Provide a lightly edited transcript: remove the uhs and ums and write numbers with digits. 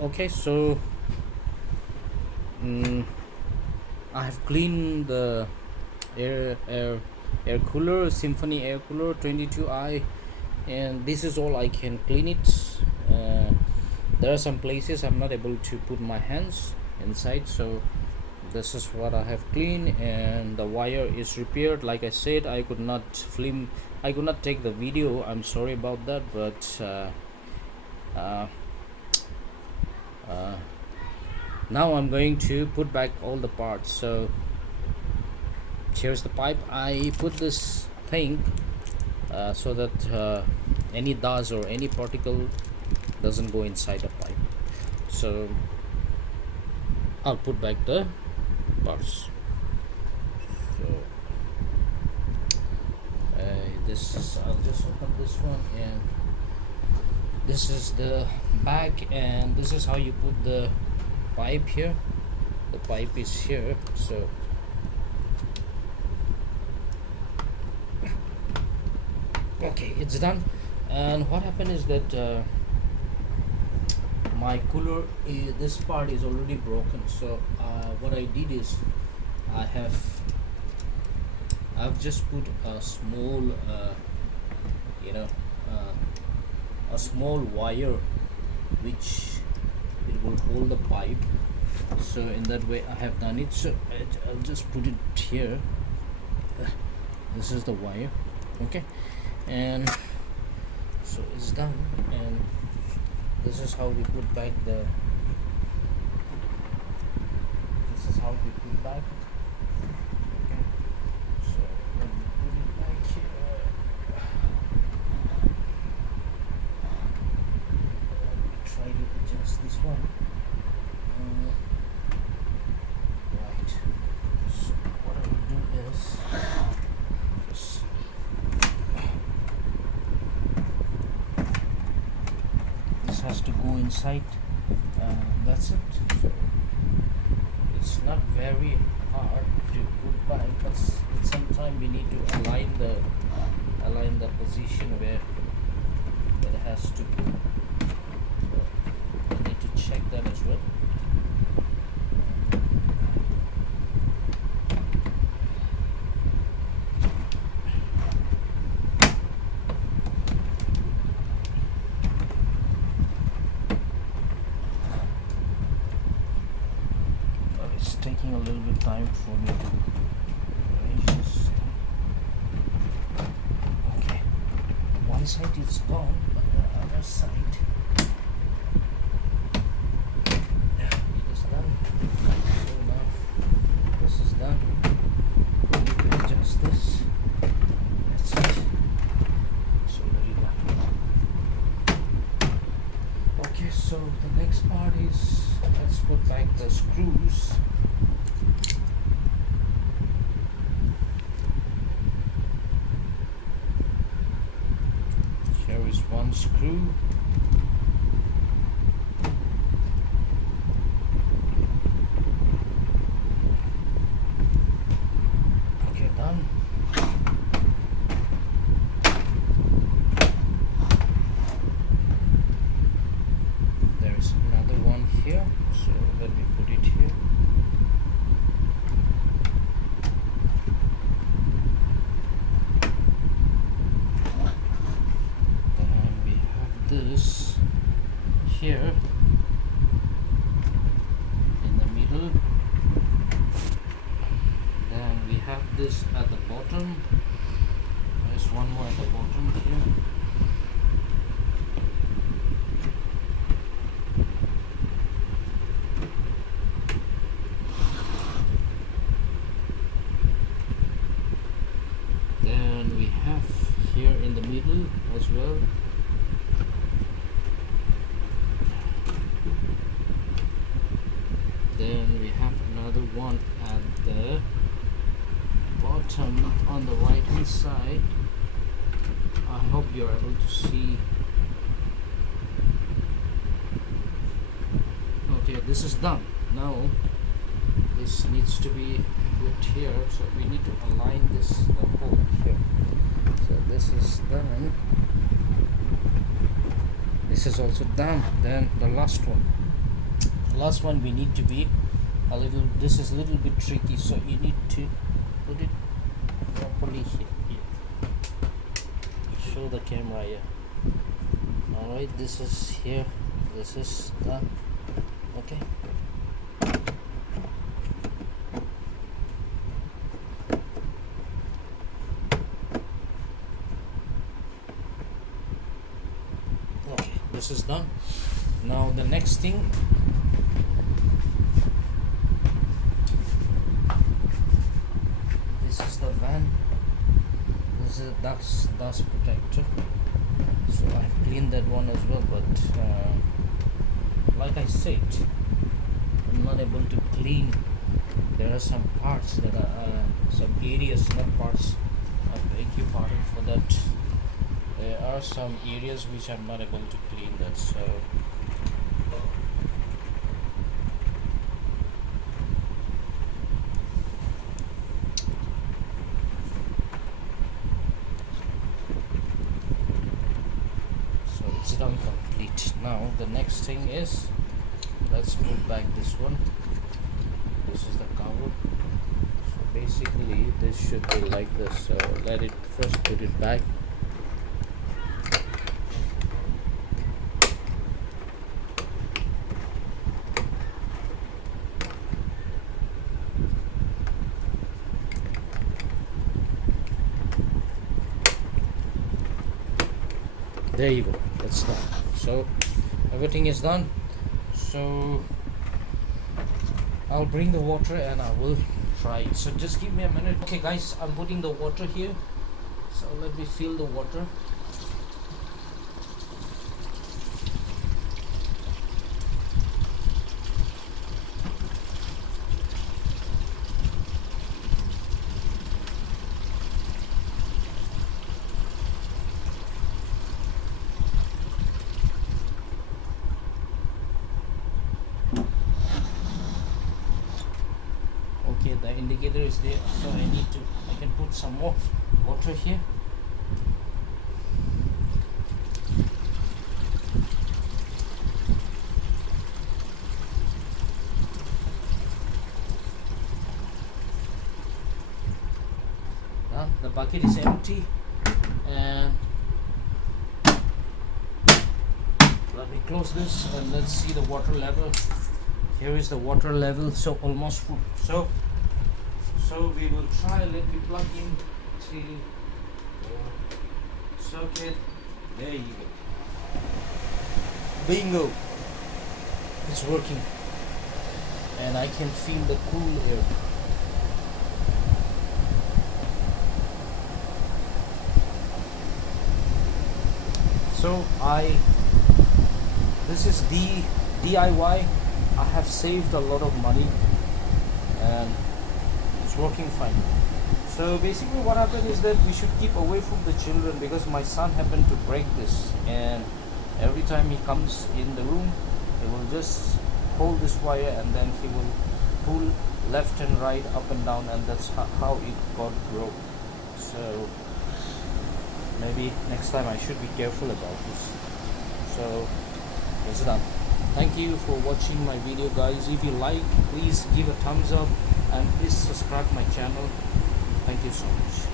Okay, so mm, I have cleaned the air air air cooler, symphony air cooler 22i, and this is all I can clean it. uh, there are some places I'm not able to put my hands inside, so this is what I have cleaned. And the wire is repaired. Like I said, I could not take the video, I'm sorry about that, but uh, uh, now I'm going to put back all the parts. So here's the pipe. I put this thing so that any dust or any particle doesn't go inside the pipe. So I'll put back the parts. So this is, I'll just open this one, and this is the back, and this is how you put the pipe here. The pipe is here. So okay, it's done. And what happened is that my cooler this part is already broken. So what I did is I've just put a small you know a small wire which it will hold the pipe. So in that way I have done it. So I'll just put it here. This is the wire. Okay, and so it's done. And this is how we put back the this is how we put back. Okay, so let me put it back here. Let me try to adjust this one. Right, so what I will do is just this has to go inside. That's it. So it's not very hard to put back, but sometimes we need to align the position where it has to go. I need to check that as well. It's taking a little bit time for me to arrange this. Okay, one side is gone, but the other side is done. So now this is done. I need to adjust this. That's it. So very done. Okay, so the next part is, let's put back the screws. Here is one screw. Okay, done. There is another one here, so let me put it here. Then we have this here in the middle. Then we have this at the bottom. There's one more at the bottom here. Then we have here in the middle as well. Then we have another one at the bottom on the right hand side. I hope you're able to see. Okay, this is done. Now this needs to be put here, so we need to align this the hole here. So this is done. This is also done. Then the last one. last one we need to be a little, this is a little bit tricky, so you need to put it properly here. Show the camera here. Alright, this is here, this is done. Okay, this is done. Now the next thing, this is the van, this is a dust protector, so I've cleaned that one as well, but like I said, I'm not able to clean. There are some parts that are some areas, not parts, I beg your pardon for that. There are some areas which I'm not able to clean that, so it's done complete. Now the next thing is, let's move back this one. This is the cover. So basically this should be like this, so let it first put it back. There you go, that's done. So everything is done, so I'll bring the water and I will try it. So just give me a minute. Okay guys, I'm putting the water here, so let me fill the water. Okay, the indicator is there, so I can put some more water here. The bucket is empty, and let me close this and let's see the water level. Here is the water level, so almost full. So we will try. Let me plug in the socket. There you go. Bingo! It's working, and I can feel the cool air. So this is DIY. I have saved a lot of money and it's working fine. So basically what happened is that we should keep away from the children, because my son happened to break this, and every time he comes in the room he will just hold this wire and then he will pull left and right, up and down, and that's how it got broke. So maybe next time I should be careful about this. So it's done. Thank you for watching my video guys. If you like, please give a thumbs up and please subscribe my channel. Thank you so much.